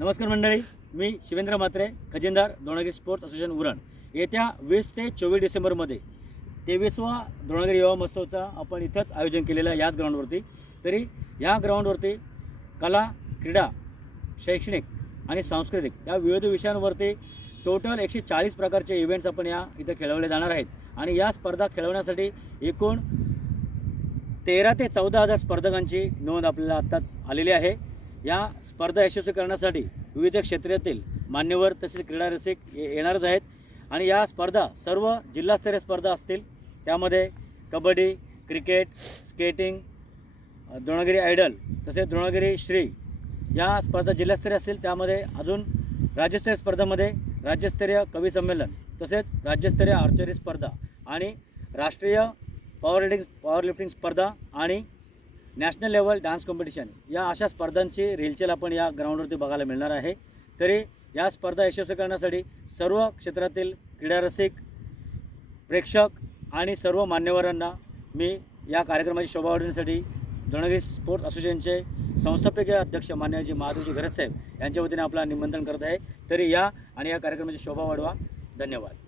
नमस्कार मंडळी मी शिवेंद्र म्हात्रे खजिनदार द्रोणगिरी स्पोर्ट्स असोसिएशन उरण. येत्या वीस ते चोवीस डिसेंबरमध्ये तेवीसवा द्रोणगिरी युवा महोत्सवचा आपण इथंच आयोजन केलेलं आहे याच ग्राउंडवरती. तरी या ग्राउंडवरती कला क्रीडा शैक्षणिक आणि सांस्कृतिक या विविध विषयांवरती टोटल एकशे चाळीस प्रकारचे इव्हेंट्स आपण या इथं खेळवले जाणार आहेत. आणि या स्पर्धा खेळवण्यासाठी एकूण तेरा ते चौदा हजार स्पर्धकांची नोंद आपल्याला आत्ताच आलेली आहे. या स्पर्धा यशस्वी करण्यासाठी विविध क्षेत्रातील मान्यवर तसेच क्रीडा रसिक ये- येणारच आहेत. आणि या स्पर्धा सर्व जिल्हास्तरीय स्पर्धा असतील. त्यामध्ये kabaddi cricket skating Dronagiri idol तसेच द्रोणगिरी श्री या स्पर्धा जिल्हास्तरीय असतील. त्यामध्ये अजून राज्यस्तरीय स्पर्धामध्ये राज्यस्तरीय कवी संमेलन तसेच राज्यस्तरीय आर्चरी स्पर्धा आणि राष्ट्रीय पॉवर लिफ्टिंग पॉवर लिफ्टिंग स्पर्धा आणि नॅशनल लेवल डान्स कॉम्पिटिशन या अशा स्पर्धांची रेलचेल आपण या ग्राउंडवरती बघायला मिळणार आहे. तरी या स्पर्धा यशस्वी करण्यासाठी सर्व क्षेत्रातील क्रीडारसिक प्रेक्षक आणि सर्व मान्यवरांना मी या कार्यक्रमाची शोभा वाढवण्यासाठी दोनगिरी स्पोर्ट्स असोसिएशनचे संस्थापकीय अध्यक्ष मान्यजी महादेवजी घरत साहेब यांच्या वतीने आपला निमंत्रण करत आहे. तरी या आणि या कार्यक्रमाची शोभा वाढवा. धन्यवाद.